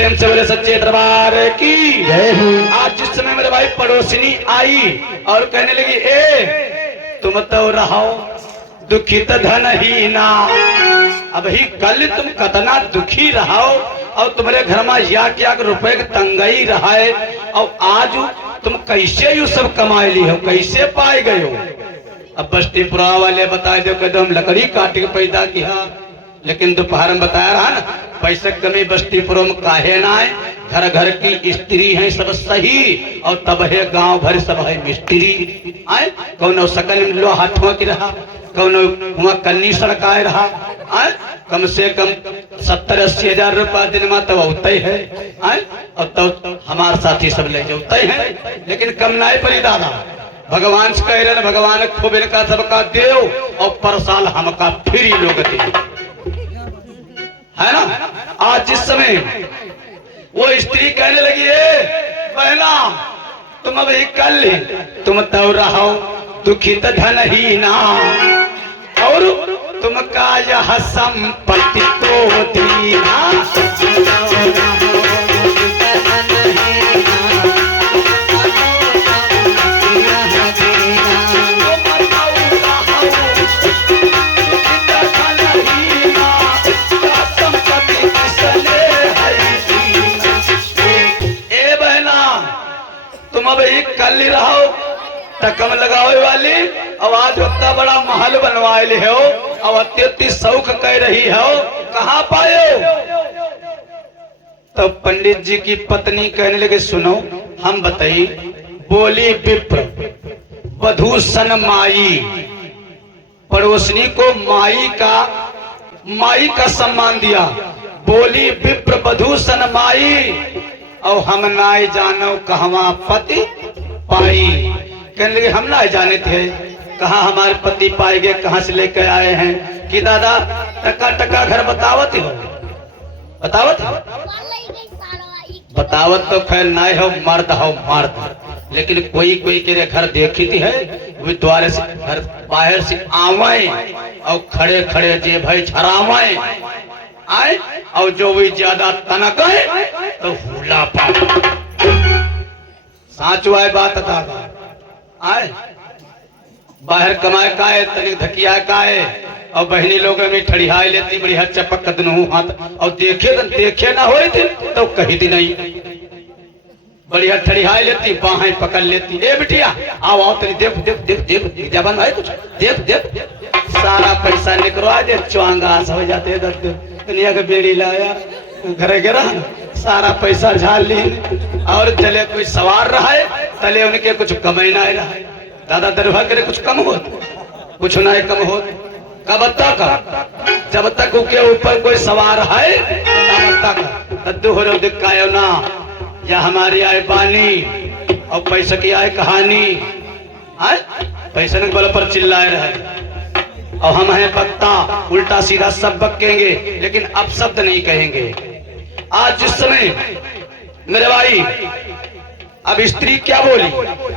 प्रेम से बोले सच्चे दरबार की जय हो। आज जिस समय मेरे भाई पड़ोसिनी आई और कहने लगी, ए तुम तो रहो दुखित धन ही ना। अब ही कल तुम कतना दुखी रहो और तुम्हारे घर में या रुपए के तंगई रहा है, और आज तुम कैसे यू सब कमाए ली हो, कैसे पाए गए हो। अब बस्तीपुरा वाले बताए दो कहते हम लकड़ी काट के पैदा किया, लेकिन दोपहर में बताया रहा ना पैसे कमी बस्तीपुरों में काहे ना है। घर घर की स्त्री है सब सही, और तब है गांव भर सब है मिस्त्री। आए कौन सकल लो हाथों की रहा, कौन वहाँ कन्नी सड़काए रहा। आए कम से कम 70-80 हजार रुपया दिन में तो उतई है। आए और तो हमारे साथी सब ले जाते हैं, लेकिन कम ना पड़ी दादा। भगवान से कह रहे भगवान खूब इनका सबका देव और पर साल हमका फ्री लोग दे, है ना। आज जिस समय वो स्त्री कहने लगी है, बहना तुम अभी कल तुम तो रहो दुखित धन ही ना, और तुम का यह संपत्ति को दीना। कल रहो टकम लगाओ वाली आवाज उतना बड़ा महल बनवाए हो, और अत्यंत शौक कह रही हो, कहाँ पाए। तो पंडित जी की पत्नी कहने लगे, सुनो हम बताई। बोली विप्र वधू सन माई, पड़ोसनी को माई का सम्मान दिया। बोली विप्र वधू सन माई, और हम ना जानो कहवा पति पाई। कहने लगे हम ना जाने थे कहाँ हमारे पति पाए गए, कहाँ से लेकर आए हैं। कि दादा टका टका घर बतावत हो, बतावत तो खैर ना हो, मर्द। लेकिन कोई के घर देखी थी है, वे द्वारे से घर बाहर से आवे और खड़े खड़े जे भाई छरावे आए, और जो भी ज्यादा तनक है तो हुला पा। साचो है बात दादा। आए बाहर कमाए का है, तनिक धकिया का है, और बहनी लोग में ठड़ियाई लेती बढ़िया चपक कदनू हाथ, और देखे ना होई थी तो कही थी नहीं, बढ़िया ठड़ियाई लेती बाहें पकड़ लेती। ए बिटिया आओ आओ तेरी देख देख देख देख जबन है कुछ देख देख, सारा पैसा निकलवा दे, चुआंगा हो जाते दुनिया के बेड़ी लाया घरे गिरा, सारा पैसा झाल ली, और चले कोई सवार रहा है तले उनके कुछ कमाई ना रहा है। दादा दरबार करे कुछ कम हो, कुछ ना कम हो। कब तक जब तक उसके ऊपर कोई सवार है तब तक कद्दू हो दिखायो ना, या हमारी आए पानी और पैसे की आए कहानी। आए पैसे के बल पर चिल्लाए रहे, और हम हैं बक्ता, उल्टा सीधा सब बकेंगे लेकिन अब शब्द नहीं कहेंगे। आज जिस समय मेरे भाई अब स्त्री क्या बोली,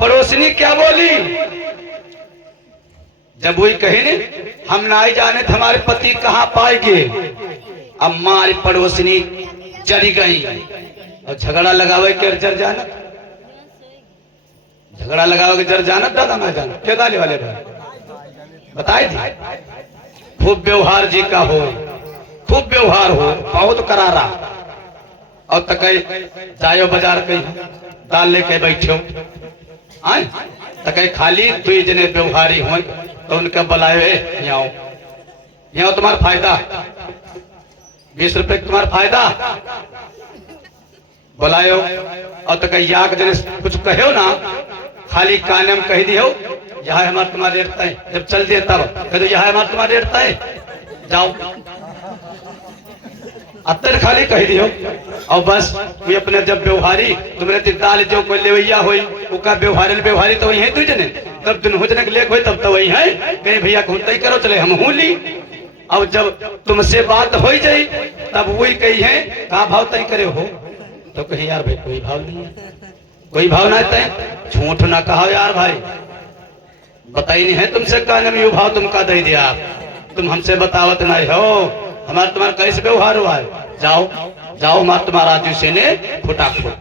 पड़ोसनी क्या बोली, जब वही कहे ने हम ना जाने हमारे पति कहाँ पाएंगे। अब हमारी पड़ोसनी चली गई, और झगड़ा लगावे के जर जाना, झगड़ा लगावे के जर जाना दादा ना जाना क्या गाली वाले भाई बताए थे। खूब व्यवहार जी का हो, खूब व्यवहार हो, बहुत करारा। और तक जायो बाजार कहीं दाल लेके बैठो, आए तक खाली दुई जने व्यवहारी हो तो उनका बुलाए, यहाँ तुम्हारा फायदा 20 रुपए तुम्हारा फायदा बुलायो। और तक याक जने कुछ कहो ना, खाली काने में कह दियो यहाँ हमारा तुम्हारा रेटता है, जब चल दिए तब कह दो यहाँ हमारा तुम्हारा रेटता है, जाओ अतर खाली कह दियो। और बस वे अपने जब व्यवहारी तुम्हारे दाल जो कोई लेवैया होई उका व्यवहारी तो वही है तुझे ने, तब दुनू जने के लेख होई तब तो वही है, कहीं भैया घूमते ही करो चले हम हूँ ली। और जब तुमसे बात हो जाई तब वही कही है कहा भाव तय करे हो, तो कही यार भाई कोई भाव नहीं है, कोई भाव ना तय, झूठ ना कहा यार भाई, बताई नहीं है तुमसे कहने में यू भाव तुम का दे दिया, तुम हमसे बतावत नहीं हो, हमारा तुम्हारा कैसे व्यवहार हुआ है, जाओ जाओ माँ तुम्हारा राजू से ने फुटाफुट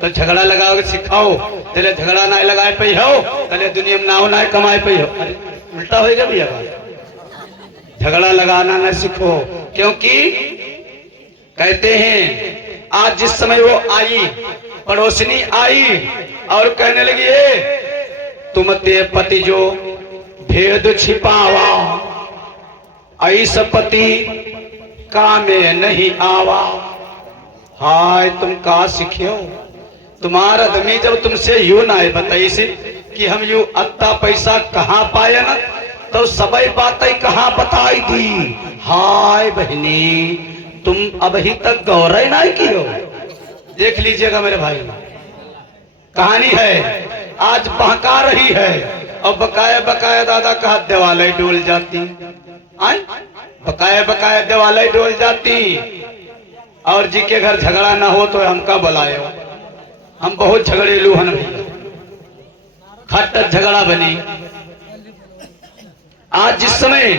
तो झगड़ा लगाओ सिखाओ तेरे झगड़ा ना लगाए पे हो तले दुनिया में नाव ना कमाए पे हो। अरे उल्टा होएगा भैया बात, झगड़ा लगाना ना सीखो। क्योंकि कहते हैं आज जिस समय वो आई पड़ोसनी आई और कहने लगी तुम ते पति जो भेद छिपावा ऐसा पति कामे नहीं आवा। हाय तुम का सीखियो, तुम्हारा आदमी जब तुमसे यूं ना बताई से कि हम यूं अत्ता पैसा कहाँ पाए ना तो सबई बातें कहाँ बताई दी। हाय बहनी तुम अभी तक गौर नहीं की हो। देख लीजिएगा मेरे भाई, कहानी है आज बहका रही है और बकाया बकाया दादा का देवालय डोल जाती, बकाया बकाया देवालय डोल जाती। और जी के घर झगड़ा ना हो तो हमका बुलाए, हम बहुत झगड़ेलू हन भैया, खट्ट झगड़ा बनी। आज जिस समय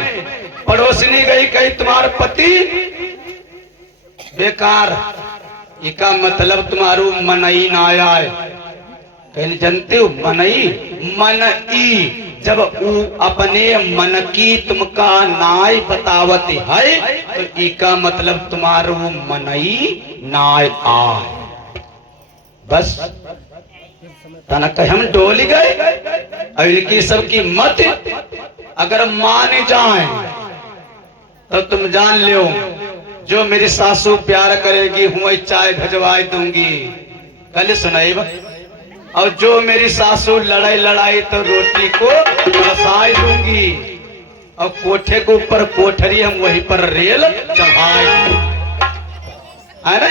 पड़ोसनी गई कही तुम्हारा पति बेकार, इसका मतलब तुम्हारू मनई ना आए। कहने जानते हो मनई मन ई जब ऊ अपने मन की तुमका नाय बतावत है तो इसका मतलब तुम्हारू मनई नाय आए। बस तना कह हम डोली गए और इनकी सबकी मत अगर मान जाए तो तुम जान लो जो मेरी सासू प्यार करेगी हुई चाय भजवाई दूंगी कल सुनाई। और जो मेरी सासू लड़ाई लड़ाई तो रोटी को रसाई दूंगी और कोठे के ऊपर कोठरी हम वहीं पर रेल चढ़ाए है ना।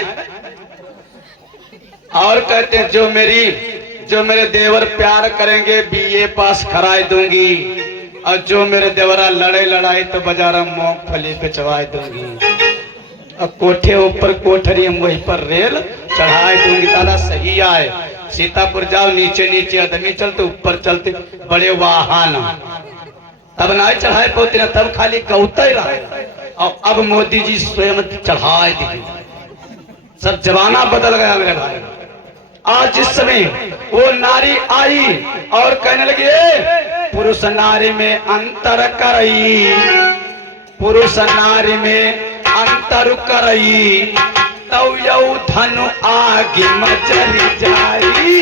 और कहते हैं जो मेरे देवर प्यार करेंगे बीए पास कराई दूंगी और जो मेरे देवरा लड़ाई लड़ाई तो बाजारा मूंगफली बेचवाई दूंगी और कोठे ऊपर कोठरी हम वहीं पर रेल चढ़ाई दूंगी। दादा सही आए सीतापुर जाओ नीचे नीचे आदमी चलते ऊपर चलते बड़े वाहन तब ना चढ़ाए पोते तब खाली कहते ही रहे और अब मोदी जी स्वयं चढ़ाए दी। सब जमाना बदल गया मेरे भाई। आज जिस समय वो नारी आई और कहने लगी पुरुष नारी में अंतर करई, पुरुष नारी में अंतर करई तौ यौ धनु आगे मचल जाई।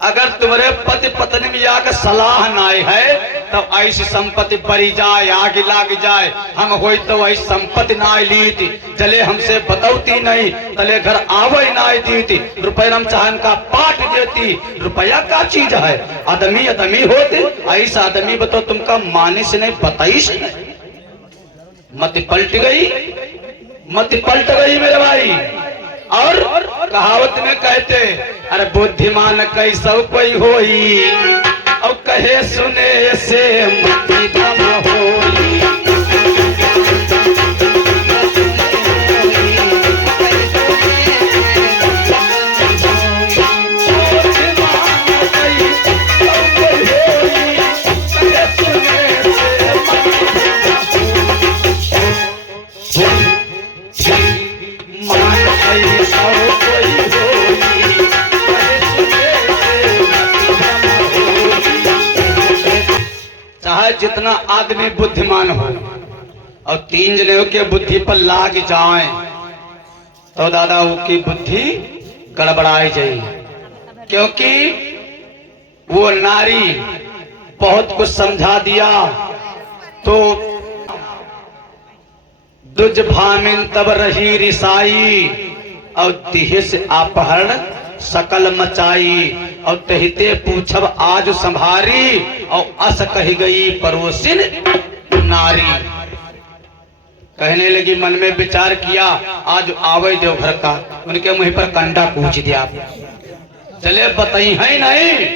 अगर तुम्हारे पति पत्नी में आकर सलाह ना है तो ऐसी संपत्ति बरी जाए आगे लाग जाए हम होई तो वही संपत्ति ना ली थी चले हमसे बतौती नहीं तले घर आवे ना दी थी रुपया हम चाहन का पाट देती। रुपया का चीज है, आदमी आदमी होते ऐसा आदमी बताओ तुमका माने से नहीं बताइश मत पलट गई मेरे भाई। और कहावत में कहते अरे बुद्धिमान कैसा कोई होई और कहे सुने से मति दम होई। चाहे जितना आदमी बुद्धिमान हो और तीन जने के बुद्धि पर लाग जाए तो दादा की बुद्धि गड़बड़ाई जाए। क्योंकि वो नारी बहुत कुछ समझा दिया तो दुज भामिन तब रही रिसाई और दिहे से अपहरण सकल मचाई और तहिते पूछब आज संभारी और अस कही गई परोसिन नारी। कहने लगी, मन में विचार किया आज आवे देवघर का, उनके मुंह पर कंडा कूच दिया। चले बताई है नहीं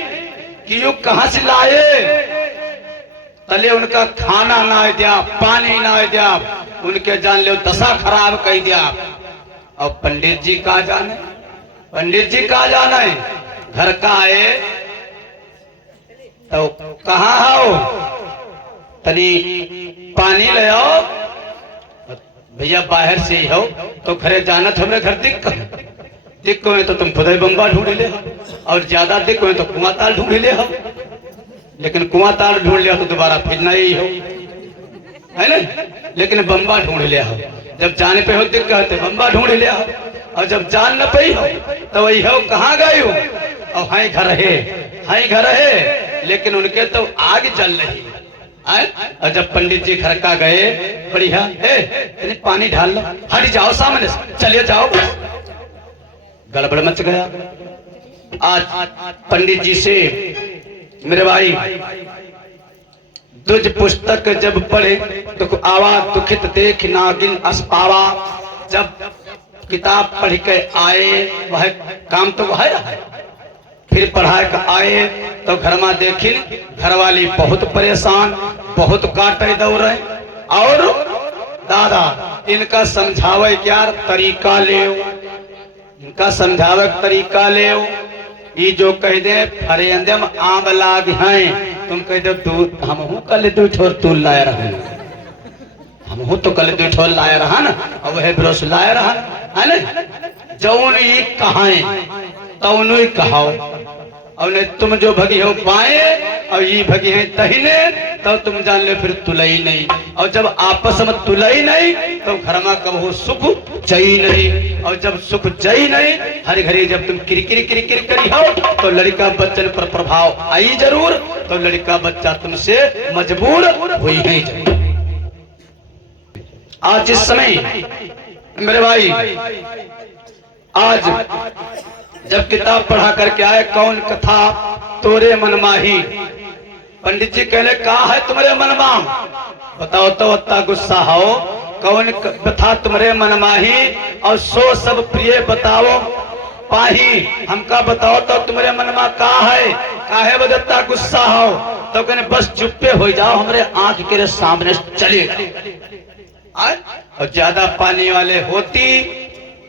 कि यू कहां से लाए, तले उनका खाना ना दिया, पानी ना दिया, उनके जान लो दशा खराब कर दिया। और पंडित जी कहा जाने, पंडित जी कहा जाना है, घर का आए तो कहाँ हो, तनी पानी ले आओ। भैया बाहर से ही हो तो घरे जाना, हमरे घर दिक्क हो तो तुम खुदाई बम्बा ढूंढ ले, और ज्यादा दिक्क हो तो कुआं ताल ढूंढ ले हो, लेकिन कुआं ताल ढूंढ लिया तो दोबारा फिर नहीं हो, है ना। लेकिन बम्बा ढूंढ लिया हो, जब जाने पे हो दिक्क तो बम्बा ढूंढ लिया हो, और जब जान न पाई हो तो वही हो कहाँ गए हो, और हाई घर है, लेकिन उनके तो आग जल रही है। और जब पंडित जी घर का गए, बढ़िया पानी ढाल लो, हट जाओ सामने से, चले जाओ, गड़बड़ मच गया। आज पंडित जी से मेरे भाई दुज पुस्तक जब पढ़े तो आवा दुखित देख नागिन अस्पावा। जब किताब पढ़ के आए वह काम तो वह है, फिर पढ़ाई का आए तो घर में देखिन घर वाली बहुत परेशान, बहुत काटे दौड़े, और दादा इनका समझावे क्या तरीका ले, इनका समझावे तरीका ले। ये जो कह दे फरेंदम आम लाग हैं, तुम कह दो दूध हम कल दो ठोर तू लाया रहा, हम तो कल दो ठोर लाया रहा ना, और वह ब्रश लाया रहा है ना। जौन ये कहाए तौन ही कहाओ, और नहीं तुम जो भगी हो बाएं और ये भगी है दहिने, तो तुम जान ले फिर तुलई नहीं, और जब आपस में तुलई नहीं तो घर में कब हो सुख जई नहीं, और जब सुख जई नहीं हर घड़ी जब तुम किरकिर करी हो तो लड़का बच्चन पर प्रभाव आई जरूर, तो लड़का बच्चा तुमसे मजबूर हुई है जरूर। आज इस समय मेरे भाई, आज जब किताब पढ़ा करके आए, कौन कथा तोरे मन माही, पंडित जी कहले कहा है तुम्हारे मन में, बताओ तो अत्ता गुस्सा हो, कौन कथा तुम्हारे मन माही, और सो सब प्रिय बताओ पाही, हमका बताओ तो तुम्हारे मन में कहा है, काहे बदत्ता गुस्सा हो, तो कहने बस चुप्पे हो जाओ, हमारे आंख के सामने चलेगा। और ज्यादा पानी वाले होती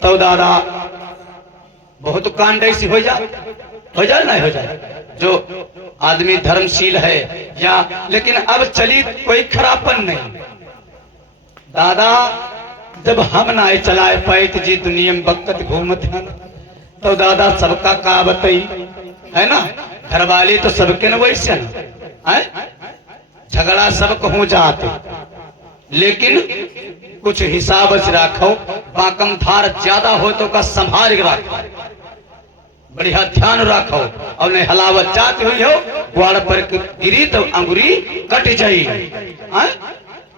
तो दादा बहुत कांड ऐसी हो जाए नहीं हो जाए, जो आदमी धर्मशील है या, लेकिन अब चली कोई खराबपन नहीं। दादा जब हम ना चलाए पाए तो जी दुनिया में बकत घूमते हैं, तो दादा सबका का बताई है ना, घर वाले तो सबके न वैसे ना, झगड़ा सबको हो जाते, लेकिन कुछ हिसाब से रखो, बाकम धार ज्यादा हो तो का संभाल के रखो, बढ़िया ध्यान रखो, और नहीं हलावत जाती हुई हो ग्वाड़ पर गिरी तो अंगुरी कट जाई,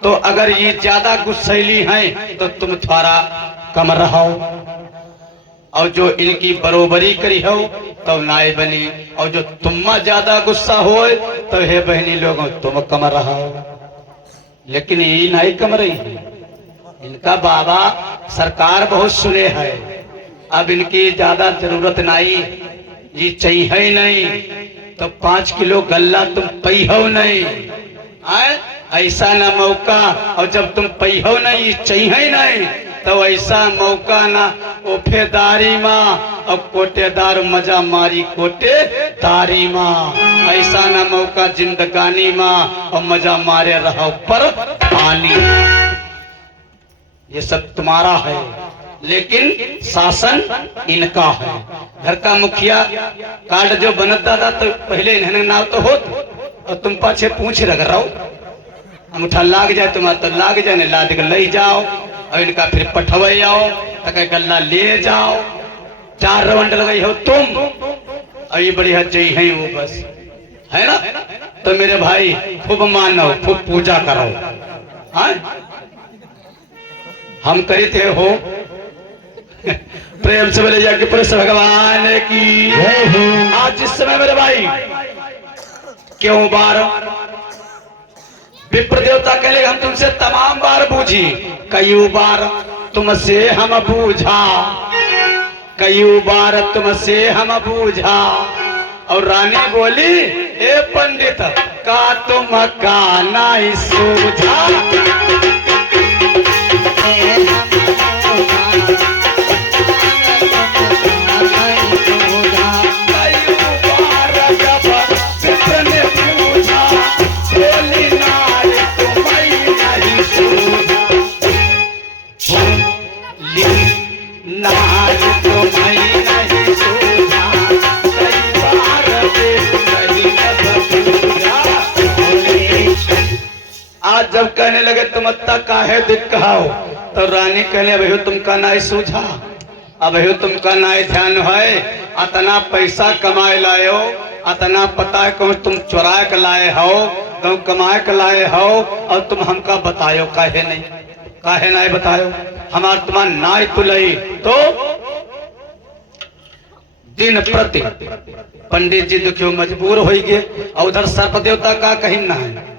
तो अगर ये ज्यादा गुस्सैली हैं तो तुम थोड़ा कम रहो, और जो इनकी बरोबरी करी हो तो नाय बनी, और जो तुम्मा ज्यादा गुस्सा हो तो हे बहनी लोगों तुम कम रहो, लेकिन ये नहीं कम रही, इनका बाबा सरकार बहुत सुने है, अब इनकी ज्यादा जरूरत नहीं, ये चाहिए नहीं तो 5 किलो गल्ला तुम पई हो नहीं, ऐसा ना मौका, और जब तुम पई हो नहीं ये चाहिए नहीं तो ऐसा मौका ना ओफेदारी माँ और कोटेदार मजा मारी कोटेदारी माँ, ऐसा ना मौका जिंदगानी माँ और मजा मारे रहो पर पानी। ये सब तुम्हारा है, लेकिन शासन इनका है। घर का मुखिया कार्ड जो बनता था तो पहले इन्हें नाव तो हो, और तुम पाछे पूछ रख रहो, अंगूठा लाग जाए तुम्हारा तो लाग जाए, नहीं लाद के ले जाओ, और इनका फिर पठवे आओ, गल्ला ले जाओ, 4 रवंड लगाई हो तुम, और ये बढ़िया जई है वो बस, है ना। तो मेरे भाई खूब मानो, खूब पूजा करो, हाँ हम करी थे हो प्रेम से बोले जाके पुरुष भगवान की। आज इस समय मेरे भाई क्यों बार विप्र देवता कहले हम तुमसे तमाम बार बूझी, कई बार तुमसे हम बूझा, कई बार तुमसे हम बूझा। और रानी बोली, ए पंडित का तुम का नहीं सूझा। आज जब कहने लगे तुम अत्ता काहे दिखाओ, तो रानी कहने अब तुमका नहीं सूझा, अब तुमका नहीं ध्यान है। अतना पैसा कमाए लाए हो, अतना पता है कौन तुम चुरा के लाए हो, तुम कमाए के लाए हो, और तुम हमका बतायो काहे नहीं, काहे नहीं बतायो। हमार तुम्हार नाय तुलई तो दिन प्रति पंडित जी देखियो मजबूर हो गए। और उधर सर्प देवता का कहीं ना है,